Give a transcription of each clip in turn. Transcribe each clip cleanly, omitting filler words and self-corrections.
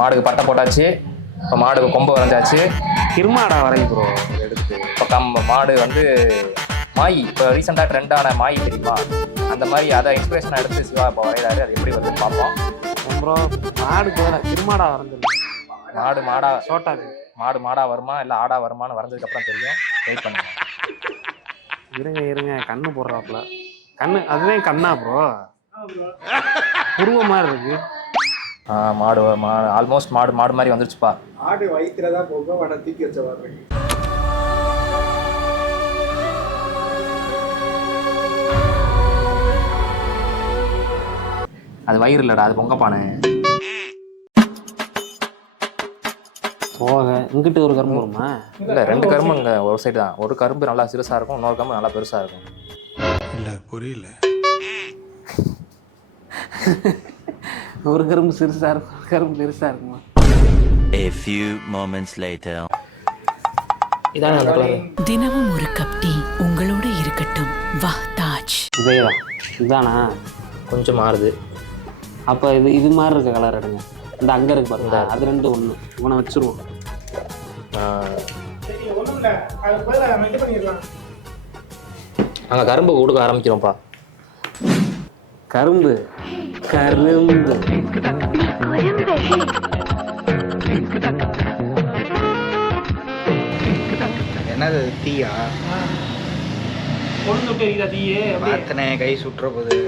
மாடுக்கு பட்டை போட்டாச்சு. இப்போ மாடுக்கு கொம்பு வரைஞ்சாச்சு. திருமாடா வரை ப்ரோ எடுத்து. இப்போ மாடு வந்து மாய், இப்போ ரீசெண்டாக ட்ரெண்டான மாய் தெரியுமா, அந்த மாதிரி அதை இன்ஸ்பிரேஷனாக எடுத்து சிவா இப்போ வரைகிறாரு. அது எப்படி வருதுன்னு பார்ப்போம். ப்ரோ மாடுக்கு வேற திருமாடா வரைஞ்சிருக்கு. மாடு மாடா சோட்டாக்கு மாடு மாடா வருமா இல்லை ஆடா வருமானு வரைஞ்சதுக்கப்புறம் தெரியும். வெயிட் பண்ணுங்க. இருங்க கண்ணு போடுறாப்புல. கண்ணு அதுதான் கண்ணா ப்ரோ? உருவ மாதிரி இருக்கு. மாடு ஆல்மோஸ்ட் மாடு மாதிரி வந்துருச்சுப்பா. ஆடு வயிற்றுலதான் போக வட தூக்கி வச்ச மாதிரி. அது வயிறு இல்லடா, அது பொங்கப்பானை. போக இங்கிட்டு ஒரு கரும்பு வருமா? இல்லை, 2 கரும்பு இங்கே ஒரு சைடு தான். ஒரு கரும்பு நல்லா சிறுசாக இருக்கும், இன்னொரு கரும்பு நல்லா பெருசாக இருக்கும். இல்லை புரியல. ஒரு கரும்பு சிறுசா இருக்கும், ஒரு கரும்பு பெருசா இருக்குமா? A few moments later. இதாங்க தினமும் ஒரு கப் டீ உங்களோட இருக்கட்டும். வா தாஜ். இதேதான். இதானா? கொஞ்சம் மாறுது. அப்போ இது மாதிரி இருக்க கலர் எடுங்க. இந்த அங்கே இருக்கு பாருங்க, அது 2 ஒன்று. இவனை வச்சுருவோம். நாங்கள் கரும்பு கொடுக்க ஆரம்பிக்கிறோம்ப்பா. கரும்பு கரும்பு என்னது தீயா? பார்த்தனே கை சுட்டுற போது.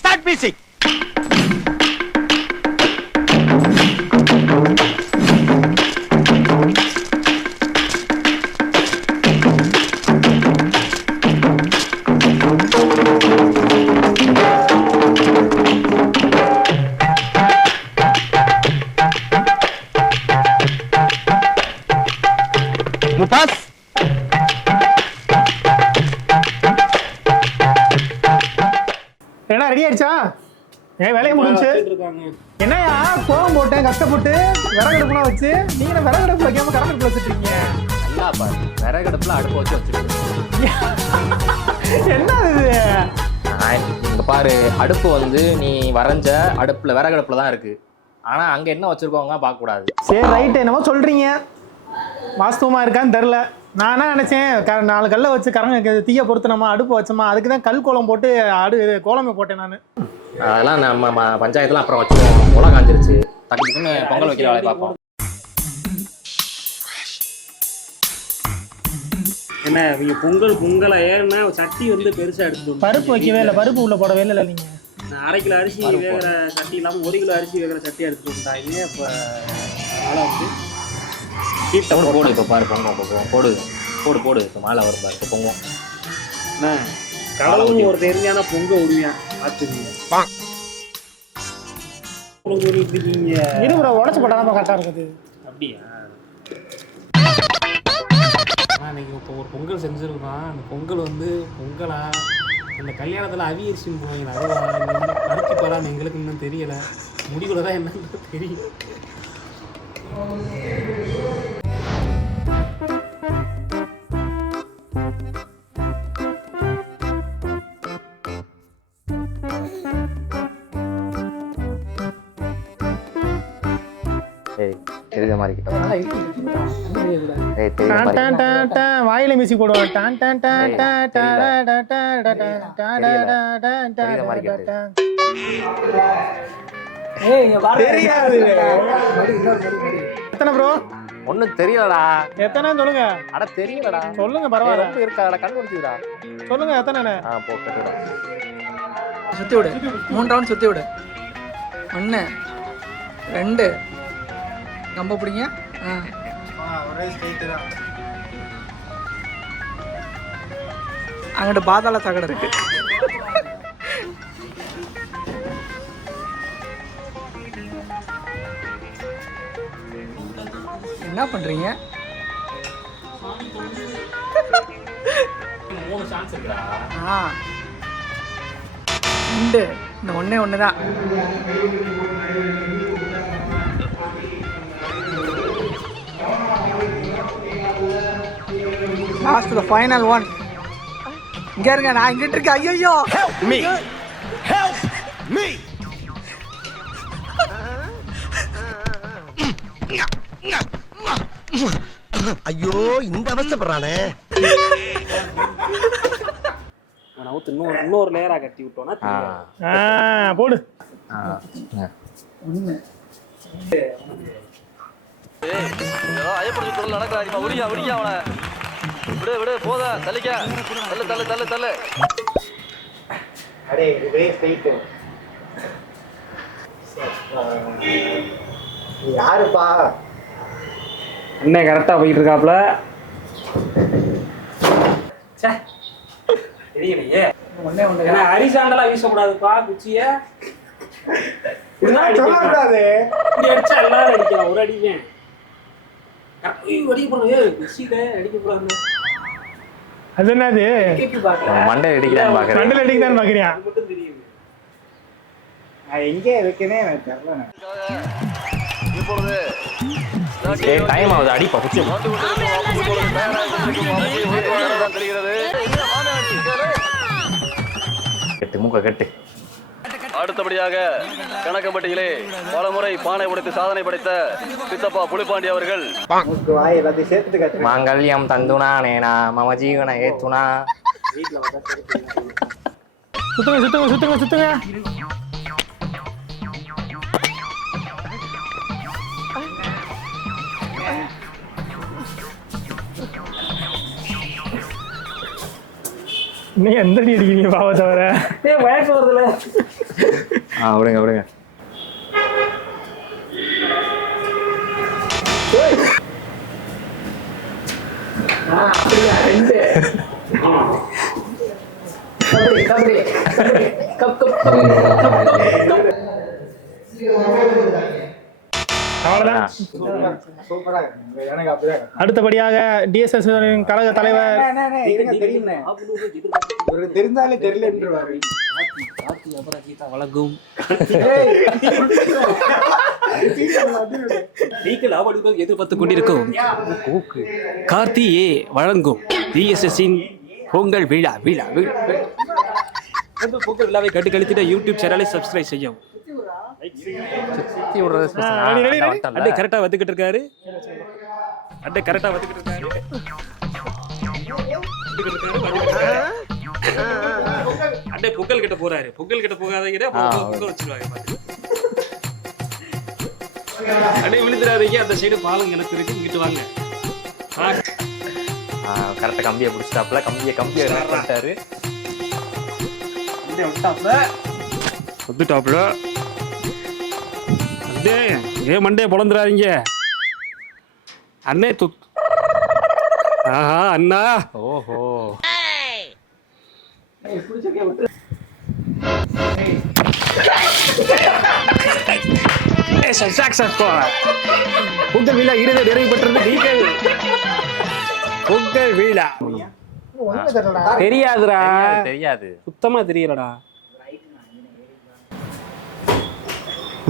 Start music. Mupas. என்ன ரெடி ஆயிடுச்சா? வேலையை முடிஞ்சு. என்னையா கோவம் போட்டேன் கஷ்டப்பட்டு விறகடுப்புலாம் வச்சு, நீங்க விறகடுப்பு வைக்காம கரண்ட் வச்சுருக்கீங்க. நல்லா பாரு, விறகடுப்புல அடுப்பு வச்சு வச்சுருக்கீங்க. என்ன இது? இங்கே பாரு, அடுப்பு வந்து நீ வரைஞ்ச அடுப்புல விறகடுப்புல தான் இருக்கு. ஆனா அங்க என்ன வச்சிருக்கோங்க பார்க்க கூடாது. சரி ரைட்டு, என்னமோ சொல்றீங்க. வாஸ்தவமா இருக்கான்னு தெரில. நான் என்ன நினைச்சேன், 4 கல்லை வச்சு தீயை பொறுத்தனமா அடுப்பு வச்சோமா, அதுக்கு தான் கல் கோலம் போட்டு கோலமே போட்டேன் நான். அதெல்லாம் நம்ம பஞ்சாயத்துல அப்புறம் வச்சுருவோம். உலகம் காஞ்சிருச்சு. டக்குன்னு பொங்கல் வைக்கிற வேலையை பார்ப்போம். என்ன நீங்க பொங்கலை ஏன்னா சட்டி வந்து பெருசா எடுத்துட்டு பருப்பு வைக்கவே இல்லை, பருப்பு உள்ள போடவே இல்லை. நீங்க 1/2 கிலோ அரிசி வேகிற சட்டி இல்லாமல் 1 கிலோ அரிசி வேகிற சட்டி எடுத்துட்டு வந்தாங்க. இப்போ அதனால வந்து போடு. இப்போ பாரு பொங்கும். போடு. இப்போ மாலை வரும் பாரு. இப்போ பொங்கும். என்ன கடவுள் ஒரு தெரிஞ்சானா பொங்க விடுவேன். பார்த்துக்கீங்க இருபுற உடச்சு போட்டால் கரெக்டாக இருக்குது. அப்படியா? இன்னைக்கு இப்போ ஒரு பொங்கல் செஞ்சுருக்கோம். அந்த பொங்கல் வந்து பொங்கலா அந்த கல்யாணத்தில் அவியரிசின்னு போவாங்க. அது பருத்தி போகலான்னு எங்களுக்கு இன்னும் தெரியலை. முடிவில் தான் என்னன்னு தெரியும். தெரியுத மாதிரி வாயில மியூசிக் போடுவாங்க. எத்தனை ப்ரோ? ஒன்னும் தெரியலடா. எத்தனை சொல்லுங்க. அட தெரியலடா. சொல்லுங்க பரவாயில்ல. ரொம்ப இருக்காடா, கண் முடிச்சுடா. சொல்லுங்க எத்தனை. போ கட்டுடா. சுத்தி விடு. 3 ரவுண்ட் சுத்தி விடு. 1 2 கம்ப பிடிங்க. ஒரே ஸ்ட்ரைட் தான். அங்கிட்டு பாதாள சாக்கடை இருக்கு. என்ன பண்றீங்க? 3 சான்ஸ் இருக்குடா. 2 இந்த ஒண்ணே தான். Lost the final one. இங்க இருங்க, நான் இங்கிட்டு இருக்கேன். ஐயோ Me. Help me. ஐயோ இந்த அவஸ்தைப்படுறானே. நவுத்து இன்னொரு லேயரா கட்டி விட்டோம்னா தெரியாது. போடு. அடே ஒரே ஸ்ட்ரைட். யாருப்பா? அண்ணன் கரெக்டா போயிட்டு இருக்காப்ல. தெரியலையே. ஒண்ணே ஒண்ணு. ஏன்னா ஹரிசாண்டலா வீசக்கூடாதுப்பா குச்சிய. இப்படிதான் அடிக்கணும். இப்படி அடிச்சா எல்லாரும் அடிக்கலாம். ஒரு அடிக்கேன் அடிக்கக்கூடாது. குச்சியில அடிக்கக்கூடாது. அது என்னது? மண்டை அடிக்கலான்னு பாக்குறேன். மண்டல அடிக்கதான் பாக்குறியா? அது மட்டும் தெரியுது. நான் எங்கே வைக்கனே எனக்கு தெரியல. டைம் ஆகுது, அடிப்பா குச்சி. கட்டு மூக்க கட்டு. அடுத்தபடியாக கணக்கம்பட்டியிலே பலமுறை பானை உடைத்து சாதனை படைத்த சித்தப்பா புலிப்பாண்டி அவர்கள் மூக்கு வாய் எல்லாத்தையும் சேர்த்து கட்டு. மாங்கல்யம் தந்துனா நேனா மம ஜீவன ஏத்துனா. சுத்துங்க சுத்துங்க சுத்துங்க சுத்துங்க. நீ எந்த அடி அடிக்கிறீங்க பாவ தவிர? வயசு வருதுல. விடுங்க விடுங்க. அப்படியா? ரெண்டு. கபடி கபடி கப் கப் அவ்வளவுதான். சூப்பரா இருக்கு. எனக்கு அப்படியே அடுத்தபடியாக டிஎஸ்எஸ் கழக தலைவர் தெரியுமே. இவருக்கு தெரிந்தாலே தெரியலன்றுவாரு. வழங்கும் நீங்கள் அவளுடன் எதிர்பார்த்து கொண்டிருக்கும் கார்த்தி ஏ வழங்கும் டிஎஸ்எஸ்ஸின் பொங்கல் விழா விழா விழா. பொங்கல் விழாவை கண்டு கழித்திட யூடியூப் சேனலை சப்ஸ்கிரைப் செய்யும். சுத்தி விடுறது அண்டை கரெக்டா வந்துகிட்டு இருக்காரு. அண்டை கரெக்டா வந்துகிட்டு இருக்காரு. அண்டை பொங்கல் கிட்ட போறாரு. பொங்கல் கிட்ட போகாதீங்க. பொங்கல் வச்சிருவாங்க. அண்டை விழுந்துடாதீங்க. அந்த சைடு பாலம் எனக்கு இருக்கு. இங்கிட்டு வாங்க. கரெக்டா கம்பியை பிடிச்சிட்டாப்ல. கம்பியை பண்ணிட்டாரு. வந்துட்டாப்ல. அண்டே ஏ மண்டே பொழந்துடாதீங்க. அண்ணே ஆஹா அண்ணா. ஓஹோ. பொங்கல் விழா இறுதி நிறைவு பெற்றது. நீங்கள் பொங்கல் விழா தெரியாதுடா. தெரியாது, சுத்தமா தெரியலடா.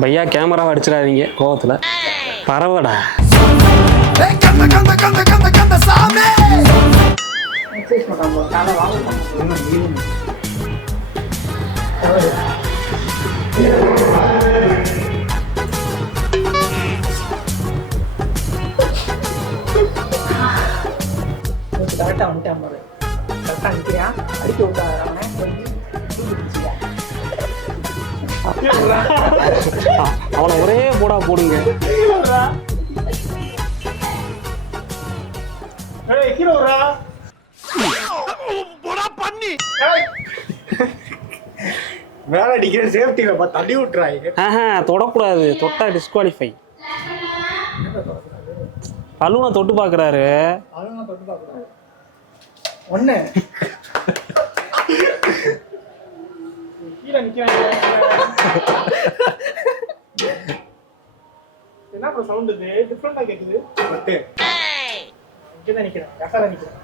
பையா கேமராவை அடிச்சிடாதீங்க கோவத்துல. பரவடா. கரெக்டா வந்துட்டான் பாரு. கரெக்டா நிற்கிறியா? அடிக்க விட்டாரு அவனை. அவனை ஒரே போடா போடுங்க. மேல அடிக்கிற சேஃப்டியில தள்ளி விட்டுறாங்க. தொடக்கூடாது. தொட்டா டிஸ்குவாலிஃபை. பலூனை தொட்டு பாக்குறாரு. ஒண்ணு என்ன ப்ரோ சவுண்ட் இது? டிஃபரண்டா கேக்குது. பட்டு இங்க தான் நிக்கிறேன். கசால நிக்கிறேன்.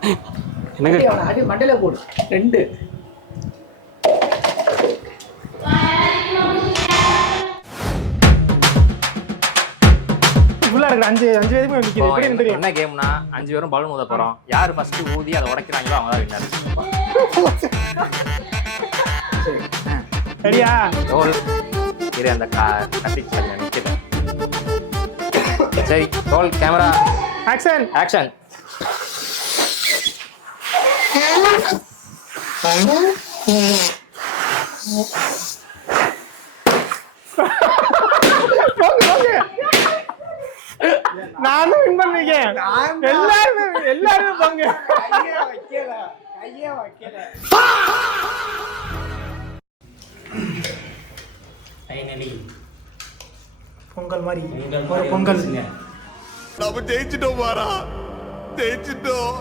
எனக்கு அடி மண்டையில போடு. ரெண்டு. ஃபுல்லா இருக்கு. அஞ்சு பேருமே நிக்குது. இப்போ எப்படி தெரியும்? என்ன கேம்னா 5 பேரும் பலூன் ஊத போறோம். யார் ஃபர்ஸ்ட் ஊதி அதை உடைக்கிறாங்களோ அவங்க தான் வின்னர். சரியா? ரோல் இரு அந்த கத்தி நிற்கிது. சரி ரோல் கேமரா ஆக்ஷன். ஆக்ஷன். நானும் வின் பண்ணிருக்கேன். எல்லாருமே போங்க. கையே வைக்கல. பொங்கல் மாதிரி ஒரு பொங்கல். நம்ம ஜெயிச்சிட்டோம் பாரா, ஜெயிச்சிட்டோம்.